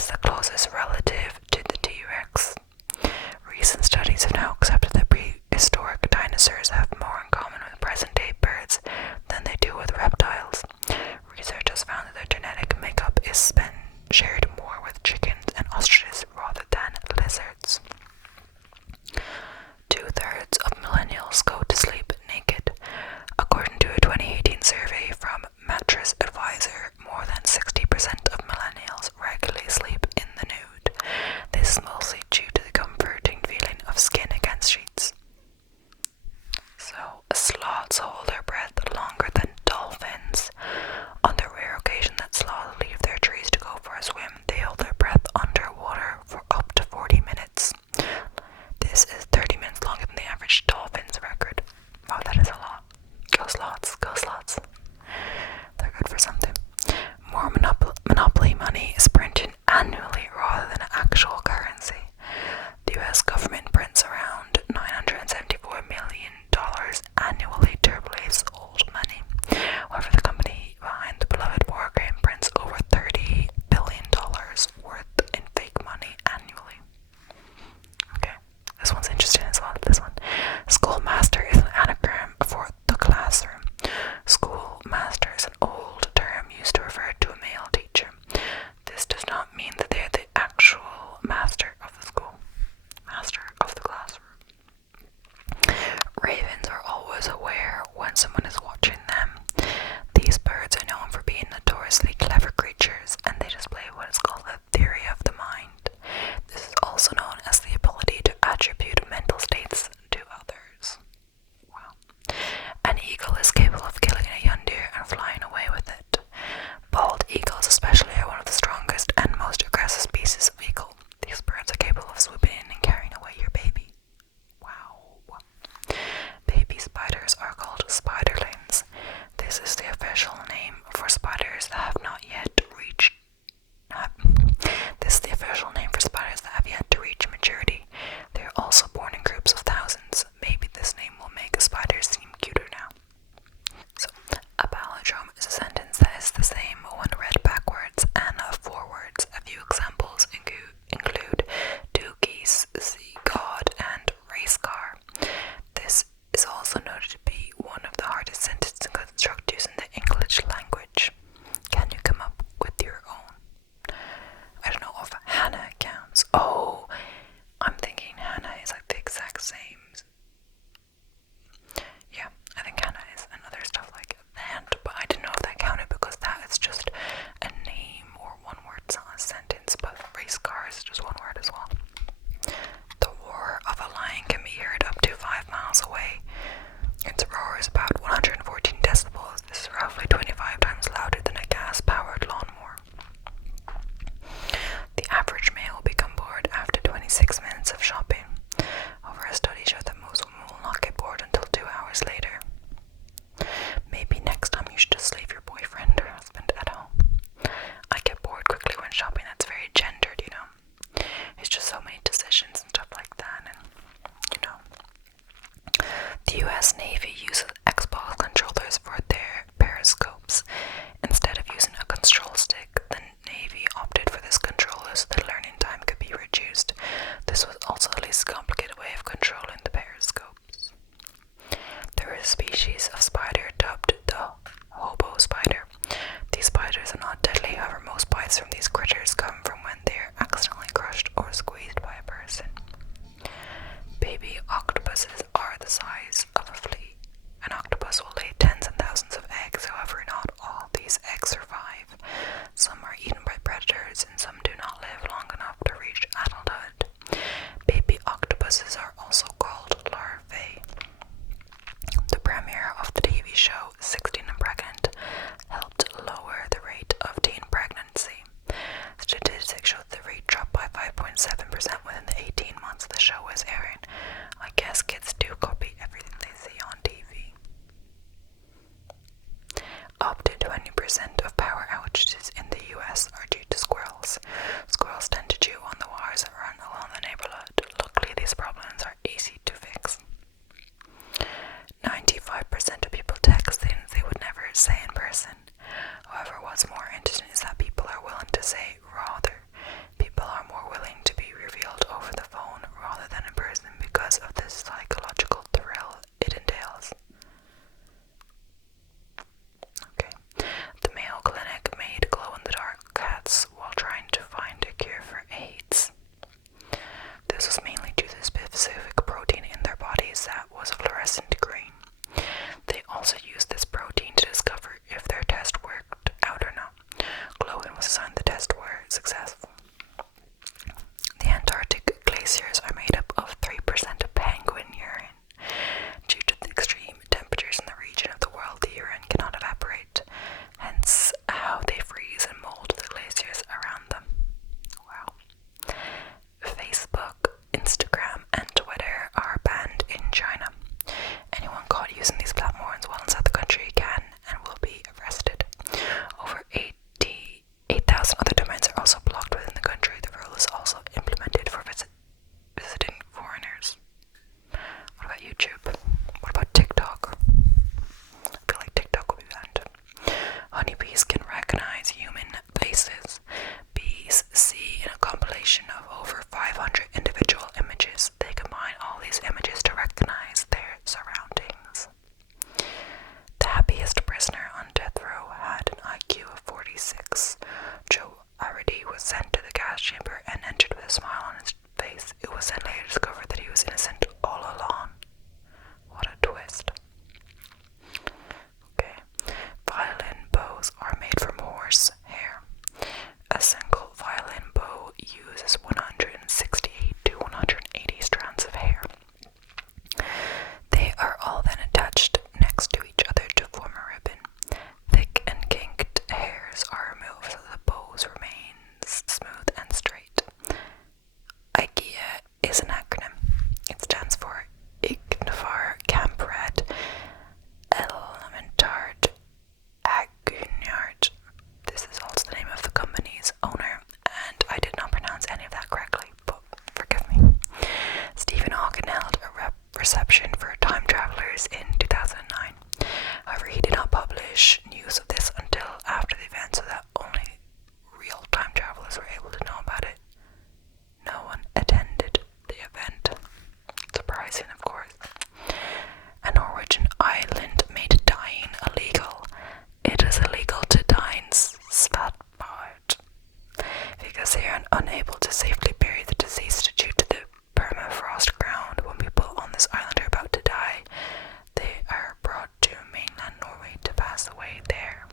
is the closest relative to the T-Rex. Recent studies have now accepted that prehistoric dinosaurs have more in common with present-day birds than they do with reptiles. Researchers found that their genetic makeup is shared more with chickens and ostriches rather than lizards. 2/3 of millennials go to sleep naked. According to a 2018 survey from Mattress Advisor, more than 60% of millennials regularly sleep in podcasts and other domains are also blocked within the country. The rule is also implemented for visiting foreigners. What about YouTube? What about TikTok? I feel like TikTok will be banned. Honeybees can recognize human faces. Bees see in a compilation of over 500 individual images. They combine all these images to recognize their surroundings. The happiest prisoner on death row had an IQ of 46. Joe Arady was sent to the gas chamber and entered with a smile on his face. It was then later discovered that he was innocent all along. What a twist. Okay. Violin bows are made from horse hair. A single violin bow uses 168 to 180 strands of hair. They are all then attached next to each other to form a ribbon. Thick and kinked hairs are removed so that the bows remains smooth and straight. IKEA is an acronym. It stands for Ignvar Kamprad Elementard Agunyard. This is also the name of the company's owner, and I did not pronounce any of that correctly, but forgive me. Stephen Hawking held a reception for time travelers in 2009. However, he did not publish news of this until after the event so that only real time travelers were able to know about it. No one attended the event. Surprising, of course. A Norwegian island made dyeing illegal. It is illegal to dye in Svalbard because they are unable to safely bury the deceased due to the permafrost ground. When people on this island are about to die, they are brought to mainland Norway to pass away there.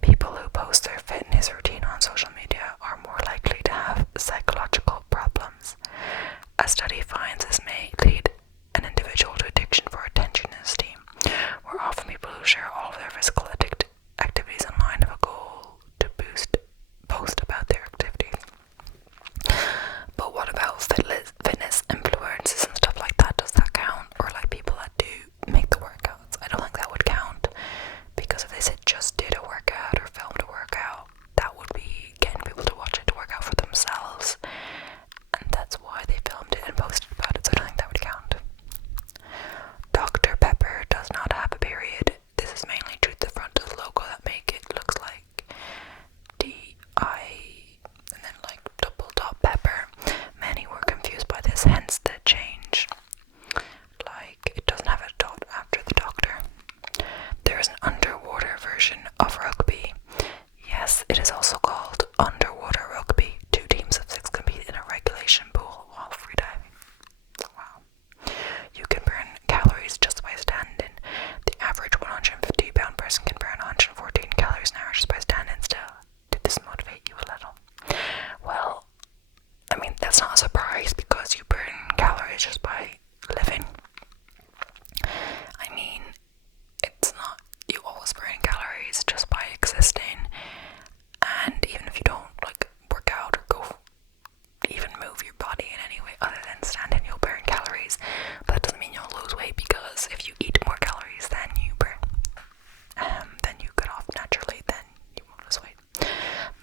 People who post their fitness routine on social media are more likely to have psychological problems. A study finds this may lead an individual to addiction for attention and esteem, where often people who share all of their physical activities online have a goal to post about their activities. But what about fitness influencers and stuff like that? Does that count? Or like people that do make the workouts? I don't think that would count, because if they said just did a workout or filmed a workout, that would be getting people to watch it to work out for themselves, and that's why they filmed it and posted about it, so I don't think that would count. Dr. Pepper does not have a period. This is mainly due to the front of the logo that make it looks like D-I and then like double dot pepper. Many were confused by this, hence the change. Like, it doesn't have a dot after the doctor. There is an underwater version of rugby. Yes, it is also called underwater rugby. 2 teams of 6 compete in a regulation pool while freediving. Wow. You can burn calories just by standing. The average 150-pound person can burn 114 calories an hour just by standing still. Did this motivate you a little? Well, I mean, that's not a surprise because you burn calories just by living. I mean, it's not, you always burn calories just by existing, and even if you don't like work out or go even move your body in any way other than standing, you'll burn calories. But that doesn't mean you'll lose weight, because if you eat more calories than you burn, then you get off naturally, then you won't lose weight.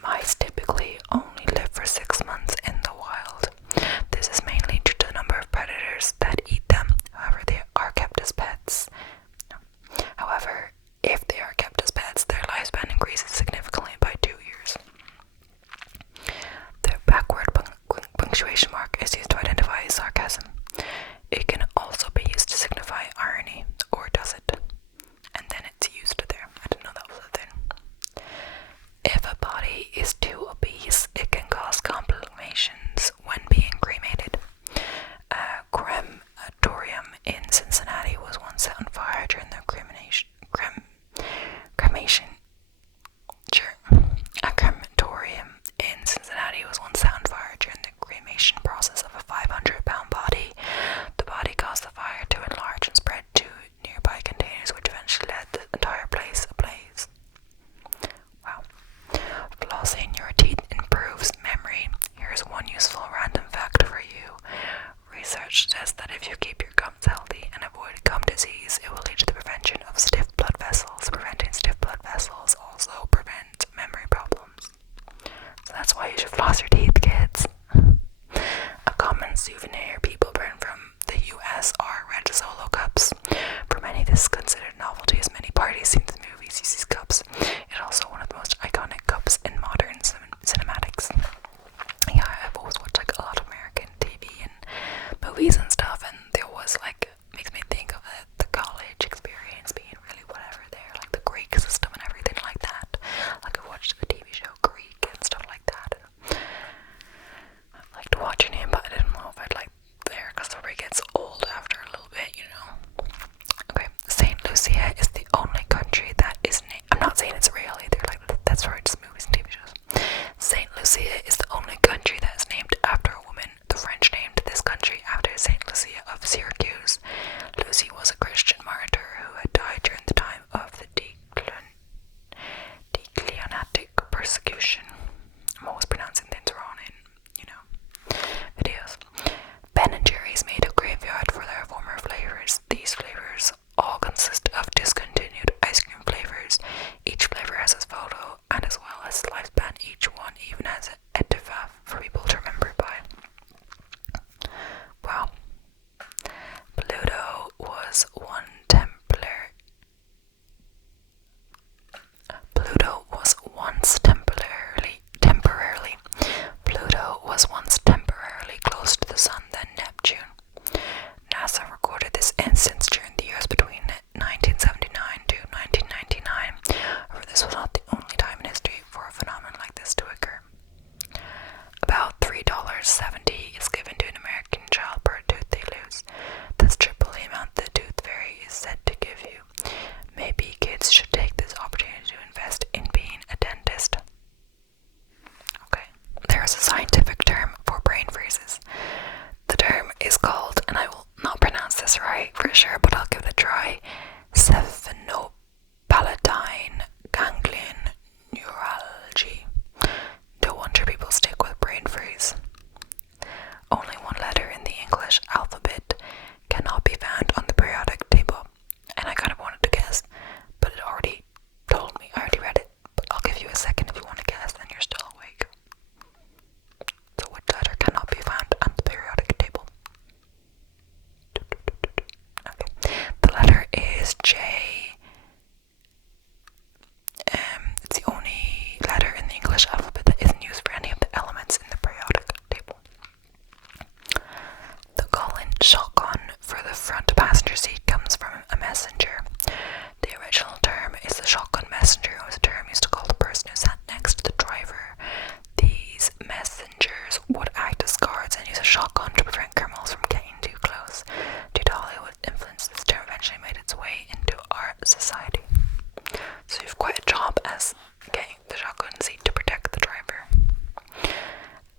Mice typically only live for 6 months in the wild. This is why you should floss your teeth, kids. A common souvenir people bring from the US are red Solo cups. For many, this is considered novelty, as many parties seen in the movies use these cups. It's also one of the most iconic cups in modern cinematics. Yeah, I've always watched like a lot of American TV and movies and stuff, and there was like, makes me think of it, the college experience being really whatever there, like the Greek system and everything like that. Like I watched the TV show Greek and stuff like that. And I liked watching him, but I didn't know if I'd like there because the story gets old after a little bit, you know. Okay, St. Lucia is the only country that is named. I'm not saying it's real either, like that's for just movies and TV shows. St. Lucia is the only country that is named after a woman. The French named this country after St. Lucia of Syracuse. Lucy was a Christian martyr who had died during the time of the Decliniatic persecution. I'm always pronouncing things wrong in, videos. Ben and Jerry's made a graveyard for their former flavors. These flavors all consist of discontinued ice cream flavors. Each flavor has its photo and as well as lifespan. Each one even has an epitaph for people to remember by. Wow. Pluto was once temporarily close to the sun, then Neptune. NASA recorded this instance during the years between 1979 to 1999. However, this was not the only time in history for a phenomenon like this to occur. About $3.70 is given to an American child per tooth they lose. That's triple the amount the tooth fairy is said to give you. Maybe kids should take this opportunity to invest in being a dentist. Okay, there is a scientific term for brain freezes. The term is called, and I will not pronounce this right for sure, but I'll give it a try, cephalopalatine ganglion neuralgia. No wonder people stick with brain freeze. Only one letter in the English alphabet cannot be found on the periodic table, and I kind of wanted to guess, but it already told me. I already read it, but I'll give you a second if you want to guess and you're still awake. So which letter cannot be found on the periodic table? Okay, the letter is J. It's the only letter in the English alphabet that isn't used for any of the elements in the periodic table. The call-in shotgun for the front passenger seat comes from a messenger. The original term is the shotgun messenger. It was a term used to call the person who sat next to the driver. These messengers would act as guards and use a shotgun to prevent criminals from getting too close. Due to Hollywood influence, this term eventually made its way into our society. So you've quite a job as getting the shotgun seat to protect the driver.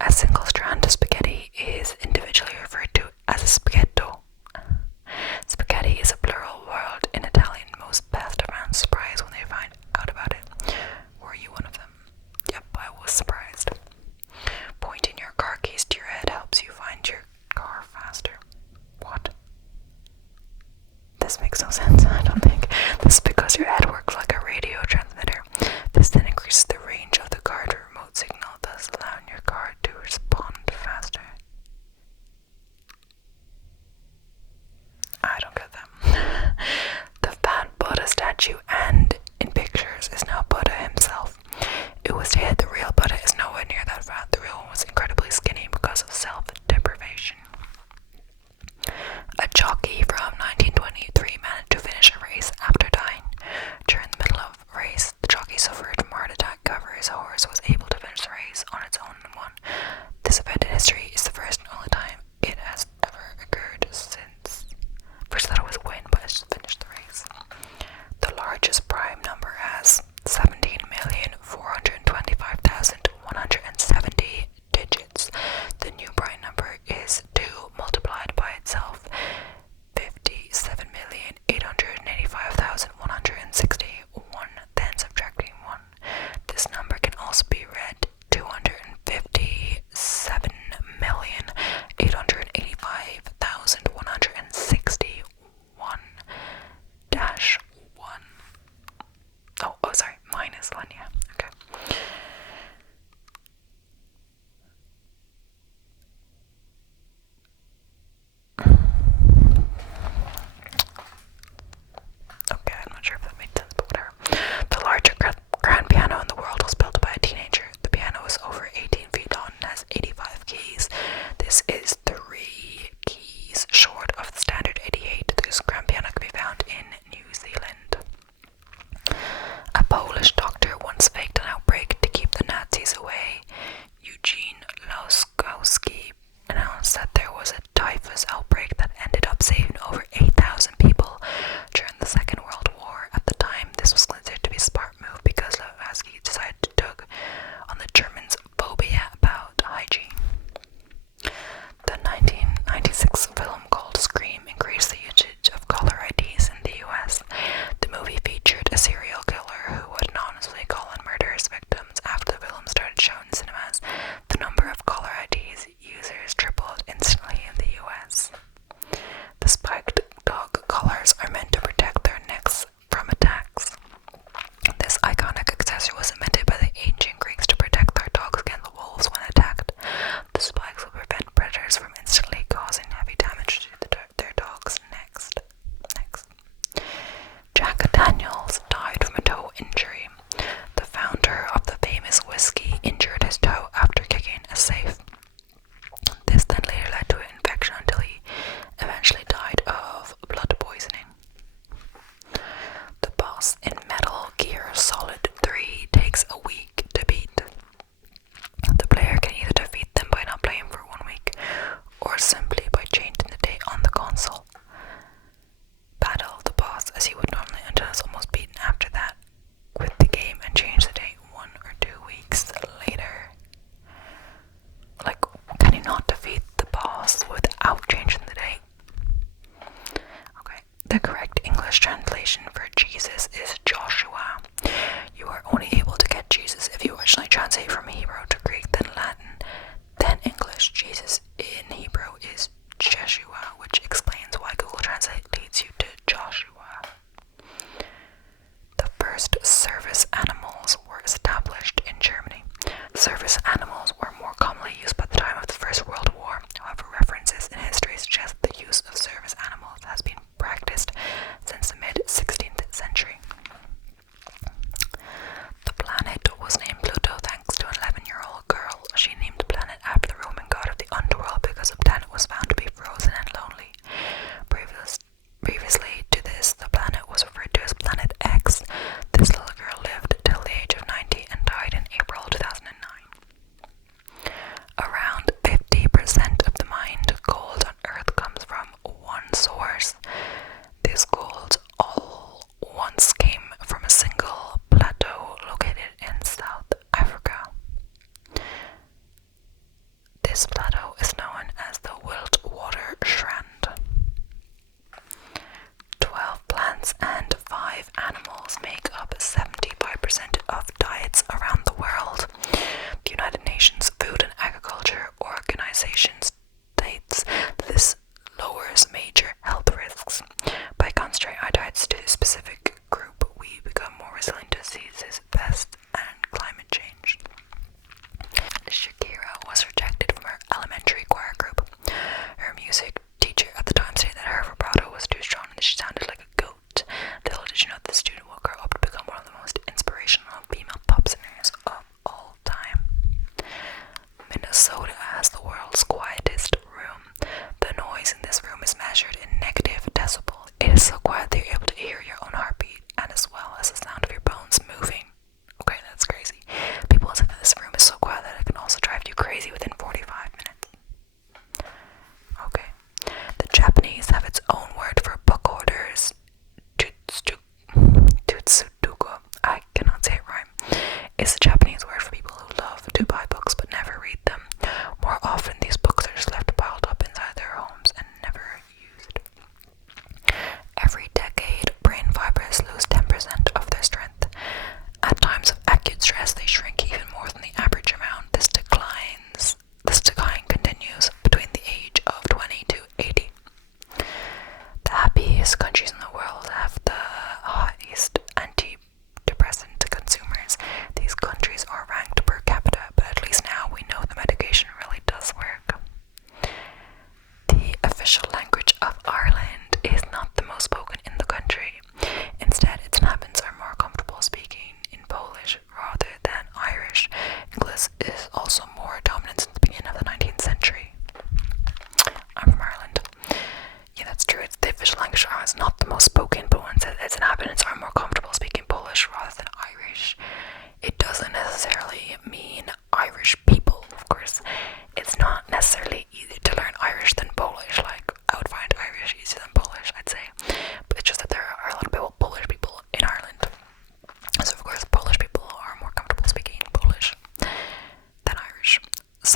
A single strand of spaghetti is individually referred to as a spaghetto. Spaghetti is a plural word in Italian. Most passed around surprised when they find out about it. Were you one of them? Yep, I was surprised. Pointing your car keys to your head helps you find your car faster. What? This makes no sense, I don't think. This is because your head works like a radio transmitter. This then increases the range of the car to remote signal, thus allowing your car to respond faster. I don't get that. The fat Buddha statue and in pictures is now Buddha himself. It was said the real Buddha is nowhere near that fat. The real one was incredibly skinny because of self-deprivation. A jockey from 1923 managed to finish a race after dying. During the middle of a race, the jockey suffered from a heart attack. However, his horse was able to finish the race on its own and won. This event in history is the first and only time it has ever occurred since. First I thought it was a win, but it's finished the race. The largest prime number has 17,425,170 digits. The new prime number is 2 multiplied by itself, 57,885,161, then subtracting 1. This number can also be read 257,885,160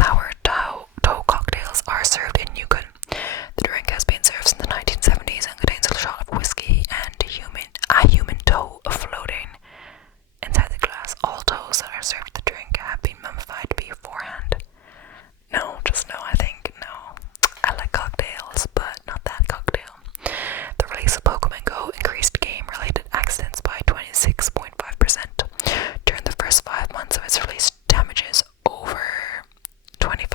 sourdough cocktails are served in Yukon. The drink has been served since the 1970s and contains a shot of whiskey and a human toe floating inside the glass. All toes that are served the drink have been mummified beforehand. No, just no, I think no. I like cocktails, but not that cocktail. The release of Pokemon Go increased game-related accidents by 26.5%. During the first 5 months of its release, damages over $25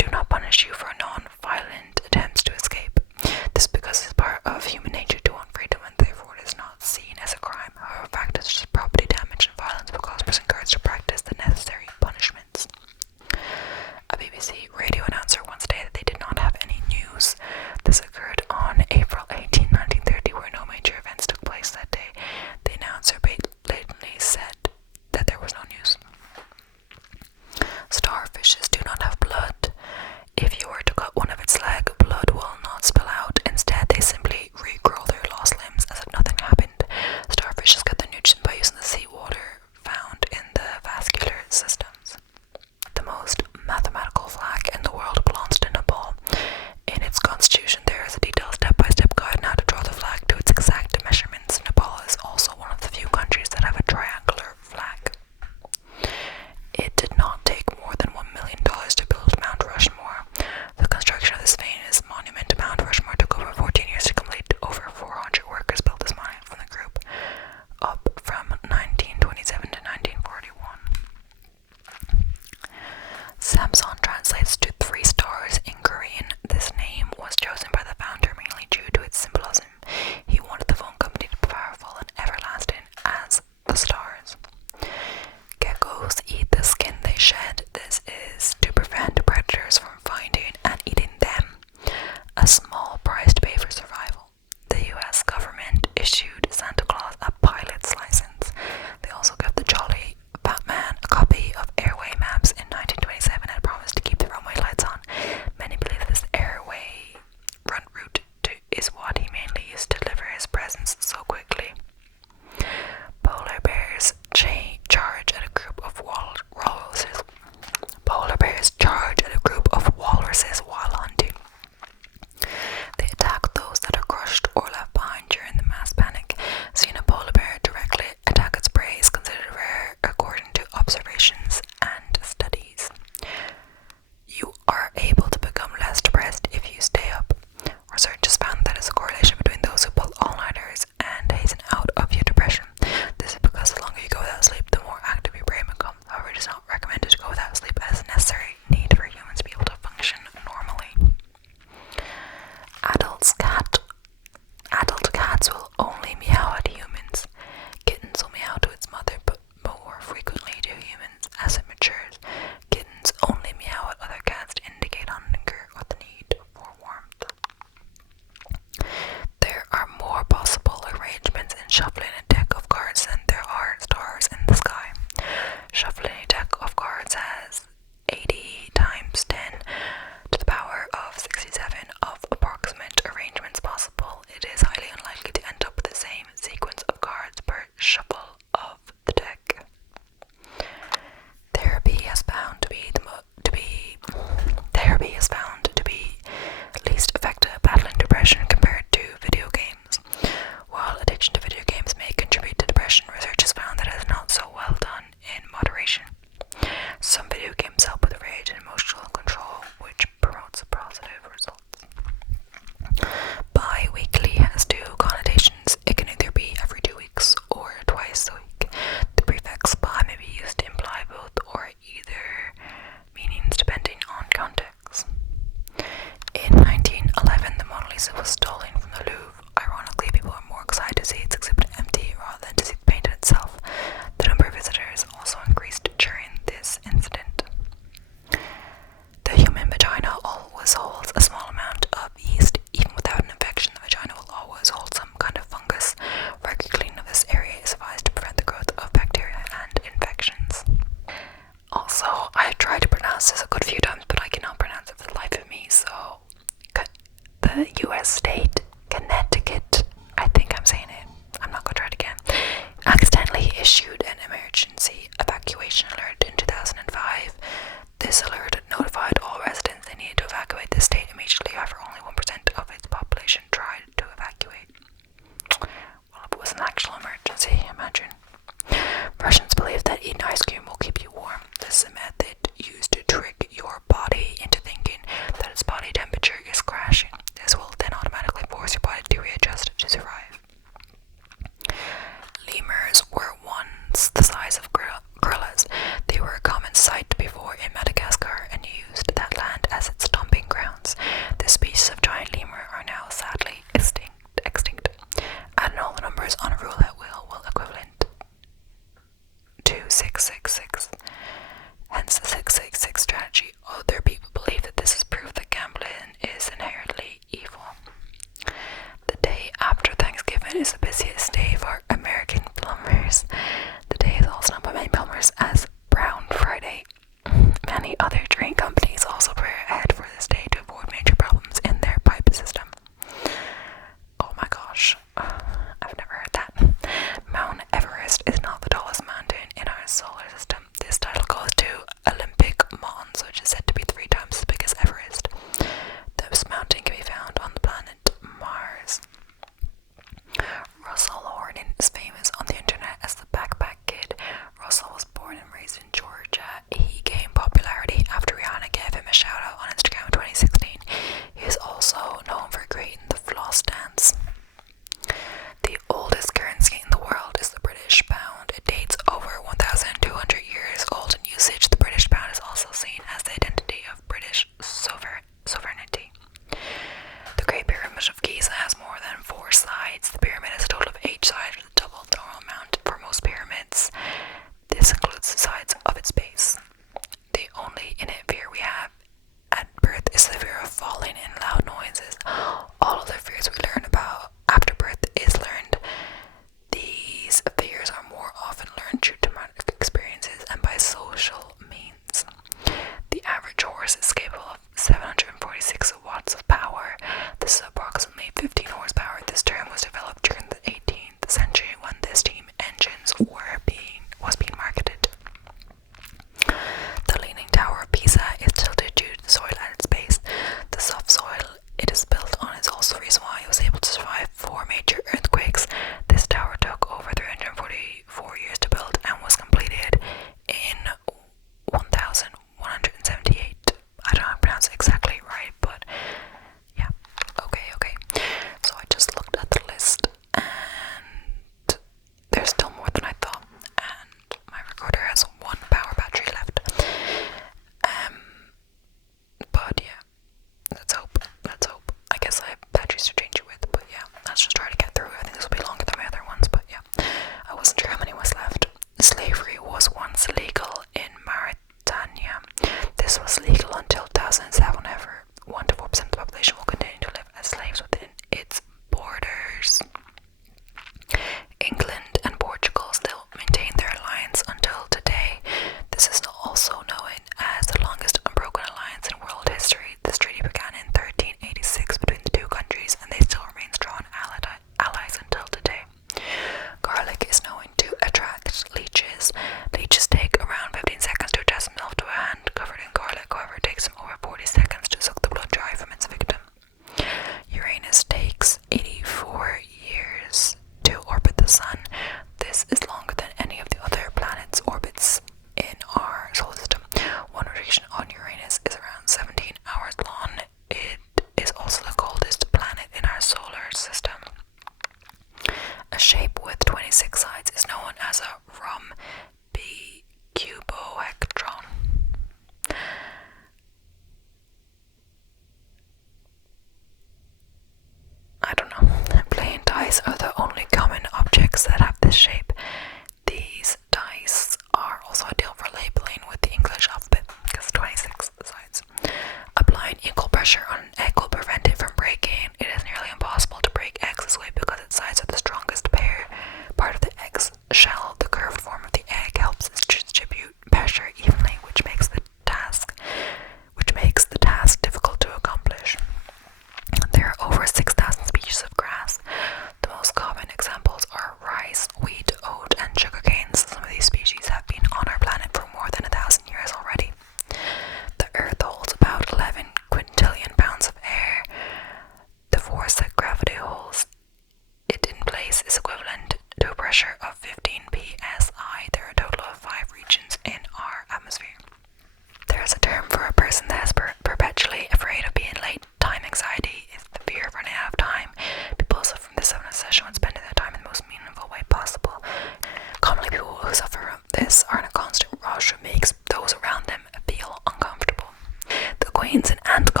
brains in ant